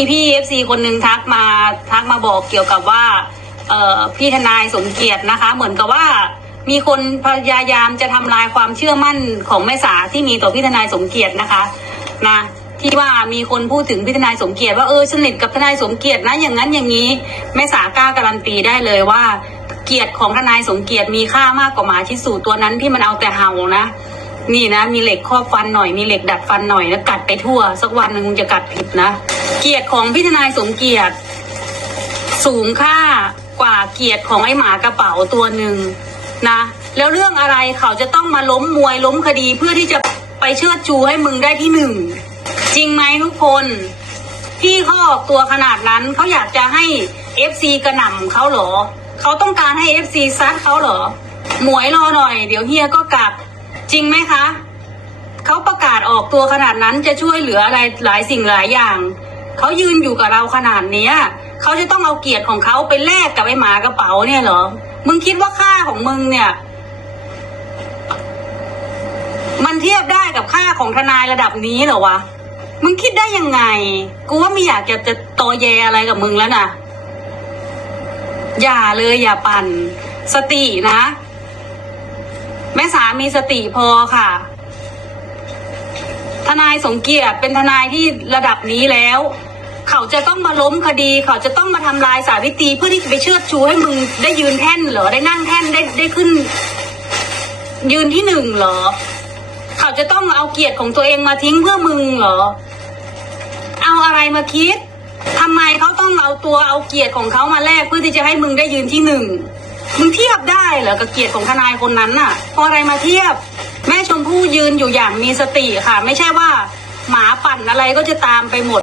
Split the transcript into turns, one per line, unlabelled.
มีพี่เอฟซีคนหนึ่งทักมาทักมาบอกเกี่ยวกับว่า เอ่อพี่ทนายสมเกียรตินะคะ เหมือนกับว่า มีคนพยายามจะทำลายความเชื่อมั่นของแม่สาที่มีต่อพี่ทนายสมเกียรตินะคะนะที่ว่ามีคนพูดถึงพี่ทนายสมเกียรติว่าเออสนิทกับทนายสมเกียรตินะอย่างนั้นอย่างนี้แม่สากล้าการันตีได้เลยว่า เกียรติของทนายสมเกียรติมีค่ามากกว่าหมาชิสุตัวนั้นที่มันเอาแต่เห่านะ นี่นะ มีเหล็กครอบฟันหน่อยมีเหล็กดัดฟันหน่อยแล้วกัดไปทั่ว สักวันหนึ่งมึงจะกัดผิดนะ เกียรติของพี่ทนายสมเกียรติ สูงค่ากว่าเกียรติของไอ้หมากระเป๋าตัวหนึ่งนะแล้วเรื่องอะไรเขาจะต้องมาล้มมวยล้มคดีเพื่อที่จะไปเชิดชูให้มึงได้ที่หนึ่งจริงไหมทุกคนพี่เขาออกตัวขนาดนั้นเขาอยากจะให้เอฟซีกระหน่ำเขาเหรอเขาต้องการให้เอฟซีซัดเขาเหรอหมวยรอหน่อย เดี๋ยวเฮียก็กลับ ริงไหมคะเขาประกาศออกตัวขนาดนั้นจะช่วยเหลืออะไรหลายสิ่งหลายอย่างเขายืนอยู่กับเราขนาดเนี้ยเขาจะต้องเอาเกียรติของเขาไปแลกกับไอ้หมากระเป๋าเนี่ยเหรอ มึงคิดว่าค่าของมึงเนี่ย มันเทียบได้กับค่าของทนายระดับนี้เหรอวะ มึงคิดได้ยังไง กูว่าไม่อยากจะจะตอแยอะไรกับมึงแล้วนะอย่าเลยอย่าปั่นสตินะ แม่สามีสติพอค่ะ ทนายสมเกียรติเป็นทนายที่ระดับนี้แล้ว เขาจะต้องมาล้มคดี เขาจะต้องมาทำลายสาวิตรีเพื่อที่จะไปเชิดชูให้มึงได้ยืนแท่นเหรอได้นั่งแท่นได้ได้ขึ้น ยืนที่หนึ่งเหรอ เขาจะต้องเอาเกียรติของตัวเองมาทิ้งเพื่อมึงเหรอ เอาอะไรมาคิดทำไมเขาต้องเอาตัวเอาเกียรติของเขามาแลกเพื่อที่จะให้มึงได้ยืนที่หนึ่ง มึงเทียบได้เหรอกับเกียรติของทนายคนนั้นน่ะพออะไรมาเทียบ แม่ชมพู่ยืนอยู่อย่างมีสติค่ะ ไม่ใช่ว่า หมาปั่นอะไรก็จะตามไปหมด